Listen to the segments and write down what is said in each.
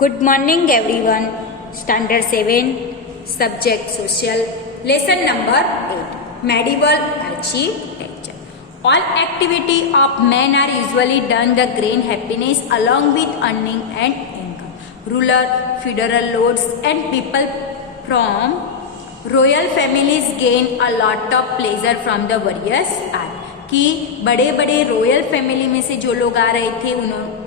Good morning everyone. Standard 7, subject social, lesson number 8, medieval architecture. All activity of men are usually done to gain happiness along with earning and income. Ruler, federal lords and people from royal families gain a lot of pleasure from the various art. कि बड़े बड़े royal family में से जो लोग आ रहे थे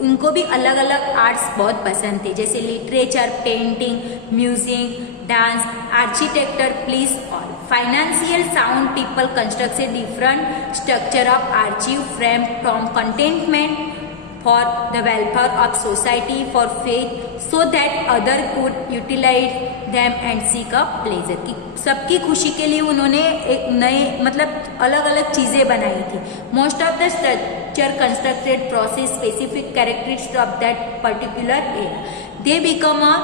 उनको भी अलग अलग आर्ट्स बहुत पसंद थे, जैसे literature, painting, music, dance, architecture, please all. Financial sound people construct a different structure of archive frame from containment for the welfare of society, for faith, so that other could utilize them and seek a pleasure. कि सबकी खुशी के लिए उन्होंने एक नए मतलब अलग अलग चीजें बनाई थी. Most of the structure constructed process specific characteristics of that particular area. They become a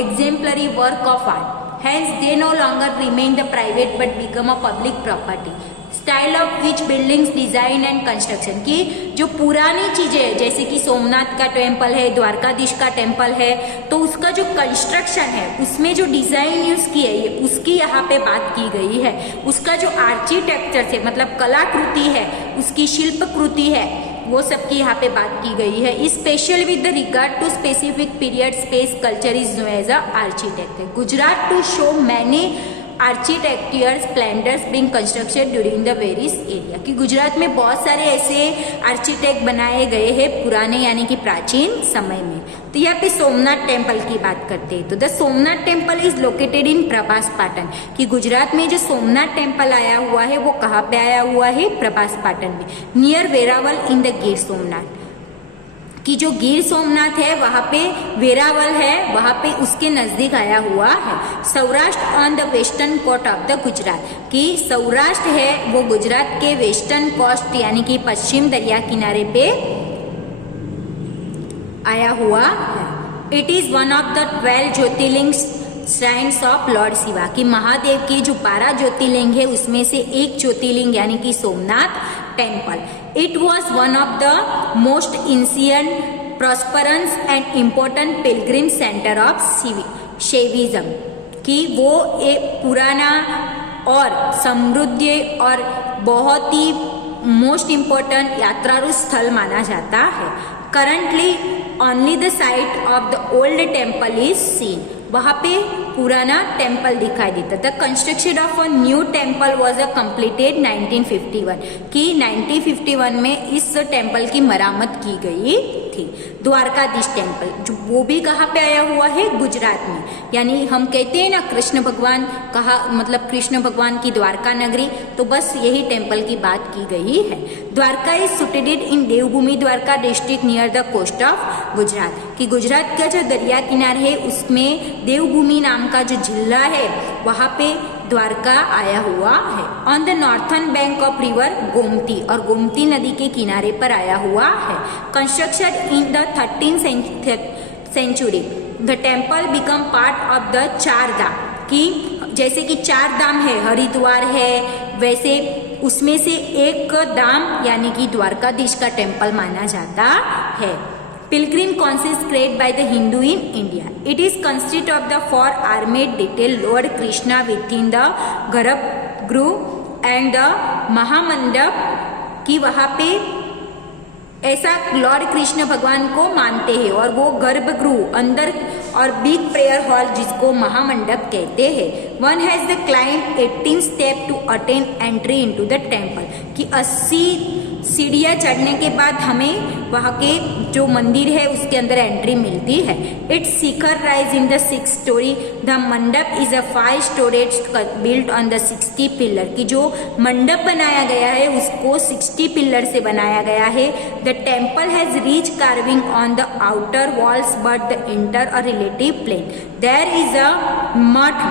exemplary work of art. Hence, they no longer remain the private but become a public property. Style of which buildings design and construction की जो पुरानी चीजें है, जैसे कि सोमनाथ का temple है, द्वारकाधीश का टेम्पल है, तो उसका जो कंस्ट्रक्शन है उसमें जो डिजाइन यूज की है उसकी यहाँ पे बात की गई है. उसका जो आर्किटेक्चर से मतलब कलाकृति है, उसकी शिल्पकृति है, वो सबकी यहाँ पे बात की गई है. Special with the regard to specific period space culture is no as a architecture. Gujarat to show many architecture splendours being construction during the various area. कि गुजरात में बहुत सारे ऐसे आर्किटेक्ट बनाए गए हैं पुराने यानी कि प्राचीन समय में. तो यहाँ पे सोमनाथ टेम्पल की बात करते हैं. तो the Somnath temple is located इन प्रभास पाटन. कि गुजरात में जो सोमनाथ टेम्पल आया हुआ है वो कहाँ पे आया हुआ है? प्रभास पाटन में, near Veraval in the Gir Somnath. कि जो गिर सोमनाथ है वहां पे वेरावल है, वहां पे उसके नजदीक आया हुआ है. Saurashtra on the western coast of the Gujarat. कि सौराष्ट्र है वो गुजरात के वेस्टर्न कोस्ट यानी कि पश्चिम दरिया किनारे पे आया हुआ है. It is one of the 12 Jyotirlinga shrines of Lord Shiva. कि महादेव की जो 12 ज्योतिर्लिंग है उसमें से एक ज्योतिर्लिंग यानी कि Somnath temple. It was one of the most ancient, prosperous and important pilgrim center of Shaivism. कि वो एक पुराना और समृद्ध और बहुत ही मोस्ट इम्पोर्टेंट यात्रारू स्थल माना जाता है. Currently only the site of the old temple is seen. वहां पे पुराना टेम्पल दिखाई देता. The construction of a new temple was a completed 1951. कि 1951 में इस टेम्पल की मरामत की गई थी. द्वारकाधीश टेम्पल जो वो भी कहाँ पे आया हुआ है? गुजरात में. यानी हम कहते हैं ना कृष्ण भगवान कहा मतलब कृष्ण भगवान की द्वारका नगरी, तो बस यही टेम्पल की बात की गई है. Dwarka is situated in Devbhoomi Dwarka district near the coast of Gujarat. कि गुजरात का जो दरिया किनारा है उसमें देवभूमि नाम का जो जिला है वहां पे द्वारका आया हुआ है. On the northern bank of river Gomti. और गोमती नदी के किनारे पर आया हुआ है. Construction in the 13th century. The temple become part of the 4 Dham. कि जैसे कि 4 धाम है, हरिद्वार है, वैसे उसमें से एक धाम यानी कि द्वारकाधीश का टेम्पल माना जाता है. Pilgrim consecrated by the Hindu in India. It is consist of the 4 armed detail Lord Krishna within the Garbhagruh and the Mahamandap. कि वहां पे ऐसा लॉर्ड कृष्ण भगवान को मानते हैं और वो गर्भगृह अंदर और बिग प्रेयर हॉल जिसको महामंडप कहते हैं. One has the climb 18 step to attain entry into the temple. कि 80 सीढ़ियां चढ़ने के बाद हमें वहां के जो मंदिर है उसके अंदर एंट्री मिलती है. It's shikhar rise in the 6 storey. The mandap is a 5 storeyed built on the 60 pillar. की जो मंडप बनाया गया है उसको 60 पिलर से बनाया गया है. The temple has rich carving on the outer walls but the inter a relative plain. There is a मठ.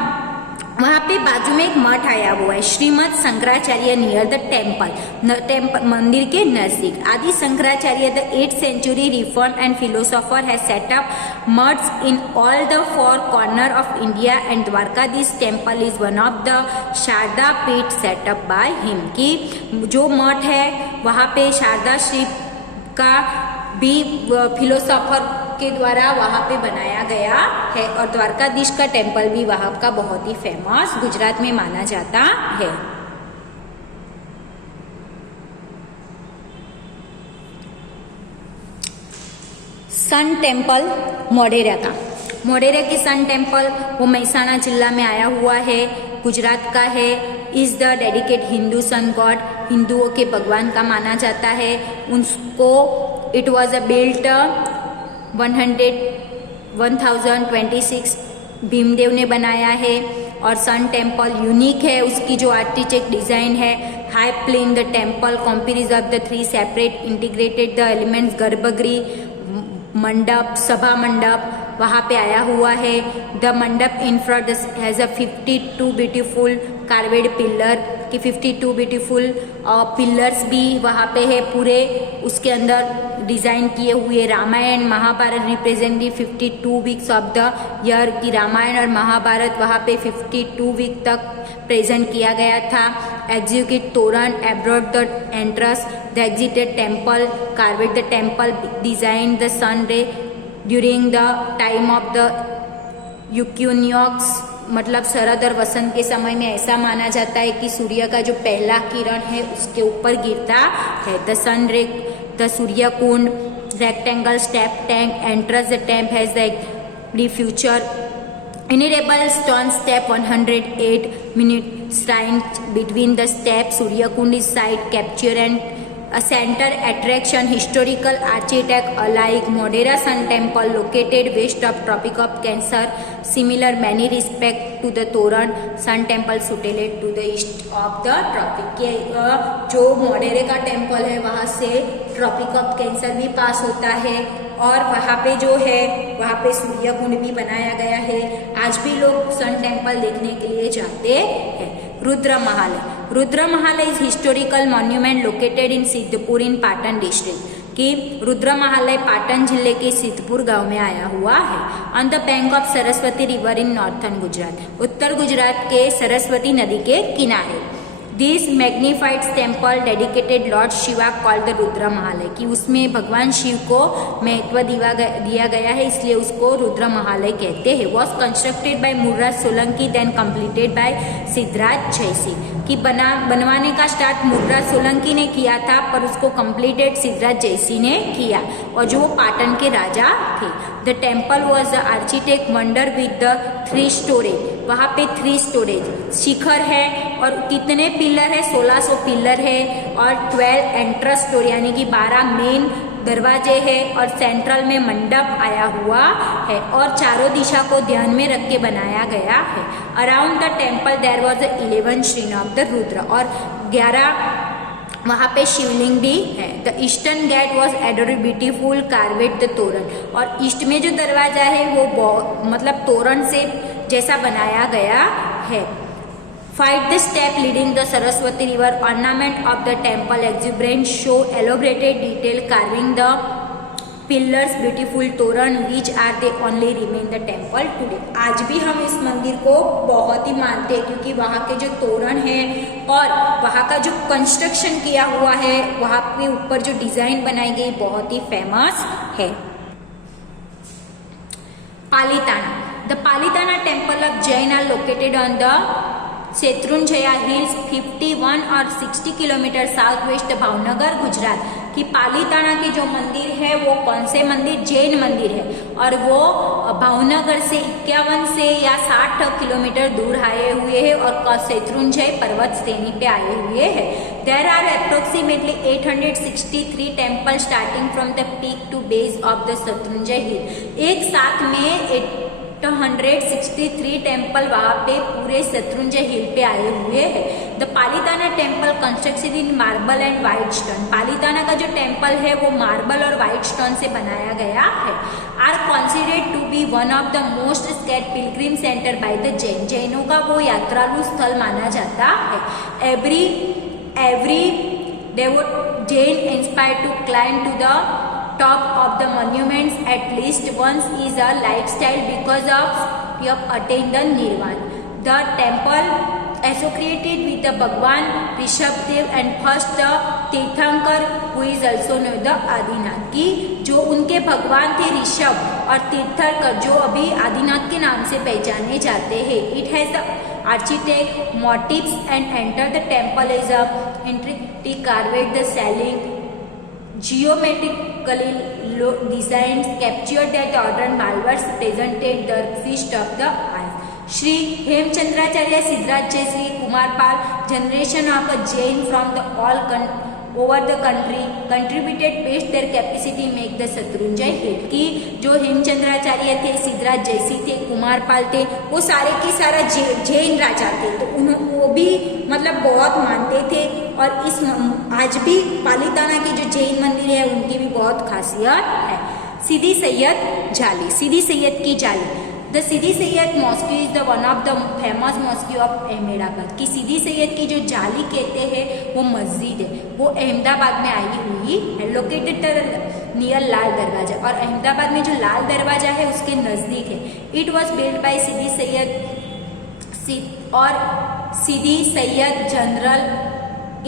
वहां पे बाजू में एक मठ आया हुआ है, Shrimad Shankaracharya near the temple मंदिर के नजदीक. Adi Shankaracharya the 8th century reform and philosopher has set up maths in all the 4 corner of India and Dwarkadhish temple is one of the Sharada Peeth setup by him. की जो मठ है वहां पे शारदा श्री का भी फिलोसोफर के द्वारा वहाँ पे बनाया गया है। और द्वारकाधीश का टेम्पल भी वहाँ का बहुत ही फेमस गुजरात में माना जाता है। सन टेम्पल मोढेरा का, मोढेरा की सन टेम्पल वो महसाणा जिला में आया हुआ है, गुजरात का है। Is the dedicate Hindu sun god, हिंदुओं के भगवान का माना जाता है उसको। It was a built 1026 Bhimdev ने बनाया है। और सन टेम्पल यूनिक है, उसकी जो आर्किटेक्ट डिजाइन है, high plan the temple comprises of the 3 separate integrated the elements, garbhagriha, mandap, सभा मंडप वहाँ पे आया हुआ है। The mandap in front has a 52 beautiful carved pillar की 52 ब्यूटीफुल पिलर्स भी वहाँ पे है पूरे, उसके अंदर डिजाइन किए हुए। Ramayana Mahabharata represent the 52 weeks of the year की रामायण और महाभारत वहाँ पे 52 वीक तक प्रेजेंट किया गया था। Execute torana abroad the entrance, the exited temple carved the temple design the sun ray during the time of the equinox, मतलब शरद और वसंत के समय में ऐसा माना जाता है कि सूर्य का जो पहला किरण है उसके ऊपर गिरता है। The sun ray, the Surya Kund, rectangle step tank entrance the temple has the feature innumerable stone step 108 मिनट shrine between the step, Surya Kund is sight capture and a center attraction, historical architect alike. Modera Sun Temple located west of Tropic of Cancer, similar many respect to the Toran Sun Temple situated to the east of the Tropic. के जो मोडेरे का temple है वहाँ से tropic of cancer भी पास होता है और वहाँ पे जो है वहाँ पे सूर्य कुंड भी बनाया गया है। आज भी लोग सन टेम्पल देखने के लिए जाते हैं। Rudra Mahal, Rudra Mahal is historical monument located in Siddhpur in Patan district कि रुद्र महालय पाटन जिले के सिद्धपुर गांव में आया हुआ है। On the bank of Saraswati river in northern Gujarat, उत्तर गुजरात के सरस्वती नदी के किनारे। This magnified temple dedicated lord Shiva called the Rudra Mahalaya कि उसमें भगवान शिव को महत्व दिया गया है, इसलिए उसको रुद्र महालय कहते हैं। Was constructed by Murraj Solanki then completed by Siddharaj Jayasi कि बनवाने का स्टार्ट मुर्राज सोलंकी ने किया था पर उसको कंप्लीटेड सिद्धराज जयसी ने किया और जो वो पाटन के राजा थे। The temple was the architect wonder with the 3 storage, वहाँ पे 3 स्टोरेज शिखर है और कितने पिलर है, 1600 पिलर है और 12 एंट्रंस स्टोर यानी कि 12 मेन दरवाजे है और सेंट्रल में मंडप आया हुआ है और चारों दिशा को ध्यान में रख के बनाया गया है। Around the temple there was 11 shrine of the Rudra और 11 वहाँ पे शिवलिंग भी है। The eastern gate was adored beautiful carved the torana और ईस्ट में जो दरवाजा है वो मतलब तोरण से जैसा बनाया गया है। Fight the step leading the Saraswati river, ornament of the temple exuberant show elaborated detail carving the pillars, beautiful तोरण which are the only remain the temple today। आज भी हम इस मंदिर को बहुत ही मानते हैं क्योंकि वहाँ के जो तोरण है और वहाँ का जो कंस्ट्रक्शन किया हुआ है, वहाँ के ऊपर जो डिजाइन बनाई गई बहुत ही फेमस है। Palitana, the Palitana temple of Jain are located on the Shatrunjaya hills 51 और 60 kilometre south west Bhavnagar Gujarat कि पालीताना के जो मंदिर है वो कौन से मंदिर, जैन मंदिर है और वो भावनगर से 51 से या 60 किलोमीटर दूर आए हुए हैं और शेत्रुंजय पर्वत श्रेणी पे आए हुए हैं। There are approximately 863 temple starting from the peak to base of the Shatrunjay hill. एक साथ में 863 टेम्पल वहाँ पे पूरे शत्रुंजय हिल पे आए हुए हैं। The Palitana temple constructed in marble and white stone, Palitana का जो टेम्पल है वो मार्बल और व्हाइट स्टोन से बनाया गया है। Are considered to be one of the most sacred pilgrim centre by the Jain, जैनों का वो यात्रालु स्थल माना जाता है। Every devout Jain inspired to climb to the top of the monuments at least once is a lifestyle because of you have attained the nirvana. The temple associated with the भगवान Rishabhdev and first तीर्थंकर who is also known the Adinath, की जो उनके भगवान थे ऋषभ और तीर्थंकर जो अभी आदिनाथ के नाम से पहचाने जाते हैं। It has the architect motives and enter the temple is a intricately carved the ceiling, geometrically designed, captured that the modern marvels presented the feast of the eyes. Shri Hemchandracharya Siddharaj Sri Kumarpal, generation of a Jain from the all over the country, contributed best their capacity make the Shatrunjay hit, की जो हेमचंद्राचार्य थे, सिद्धराज जैसी थे, कुमारपाल थे, वो सारे के सारा जैन राजा थे, तो वो भी मतलब बहुत मानते थे। और इस आज भी पालिताना की जो जैन मंदिर है उनकी भी बहुत खासियत है। सीदी सैयद जाली, सीदी सैयद की Jali, the Sidi Saiyyed mosque is the one of the famous mosque of Ahmedabad, की सीदी सैयद की जो जाली कहते हैं वो मस्जिद है, वो अहमदाबाद में आई हुई है, लोकेटेड नियर लाल दरवाजा, और अहमदाबाद में जो लाल दरवाजा है उसके नजदीक है। It was build by Sidi Saiyyed और Sidi Saiyyed general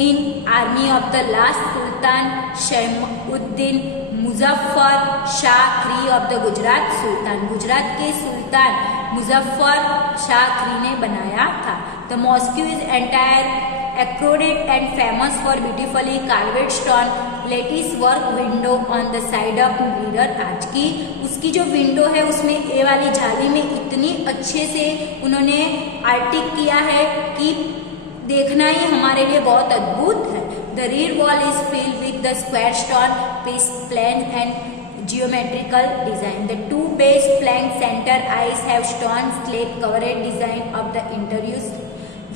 in army of the last sultan Shaimuddin Muzaffar Shah III of the Gujarat sultan, Gujarat के सुल्तान मुजफ्फर शाह III ने बनाया था। द मॉस्क इज एंटायर एक्रोडेड and famous for beautifully carved stone lattice work window on the side of mirror arch, की उसकी जो window है उसमें ए वाली जाली में इतनी अच्छे से उन्होंने आर्टिक किया है कि देखना ही हमारे लिए बहुत अद्भुत है। The rear wall is filled with the square stone piece plan and geometrical design. The two base flank center eyes have stone slate covered design of the interior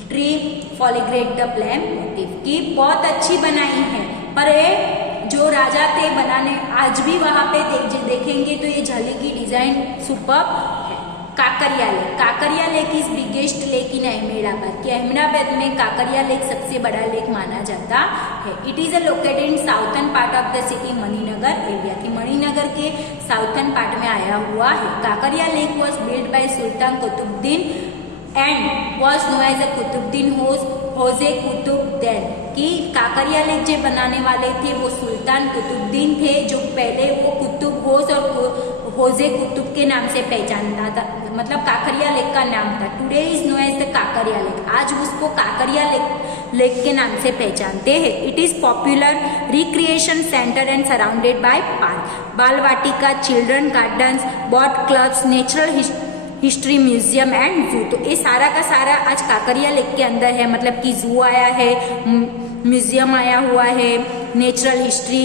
tree foligrate the plan motif, की बहुत अच्छी बनाई है। पर ये जो राजा थे बनाने, आज भी वहां पे देखेंगे तो ये जाली की डिजाइन सुपर्ब है। Kankaria lake, Kankaria lake is biggest lake in Ahmedabad, कि अहमदाबाद में काकरिया लेक सबसे बड़ा लेक माना जाता है। It is located in southern part of the city Maninagar area, की मणिनगर के साउथर्न पार्ट में आया हुआ है। Kankaria lake was build by sultan Qutubuddin and was known as a Qutubuddin Hauz Qutubuddin, की काकरिया लेक जो बनाने वाले थे वो सुल्तान कुतुबुद्दीन थे, जो पहले वो कुतुब होज और होजे कुतुब के नाम से पहचानता था, मतलब काकरिया लेक का नाम था। Today is no as the Kankaria lake, आज उसको काकरिया लेक के नाम से पहचानते हैं। It is popular recreation centre and surrounded by park, Bal Vatika, children gardens, boat clubs, natural history museum and zoo, तो ये सारा का सारा आज काकरिया लेक के अंदर है, मतलब कि जू आया है, म्यूजियम आया हुआ है, नेचुरल हिस्ट्री,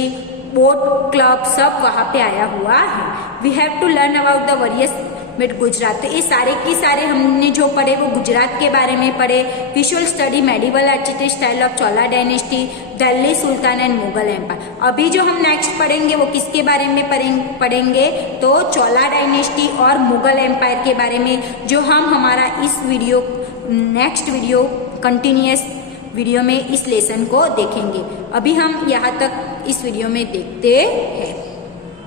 बोट क्लब सब वहाँ पे आया हुआ है। We have to learn about the various but Gujarat, तो ये सारे के सारे हमने जो पढ़े वो गुजरात के बारे में पढ़े। Visual study medieval architect style of Chola dynasty, Delhi sultan and Mughal empire. अभी जो हम नेक्स्ट पढ़ेंगे वो किसके बारे में पढ़ेंगे, तो चोला डायनेस्टी और मुगल एम्पायर के बारे में, जो हम हमारा इस video next video continuous video में इस लेसन को देखेंगे। अभी हम यहाँ तक इस वीडियो में देखते हैं।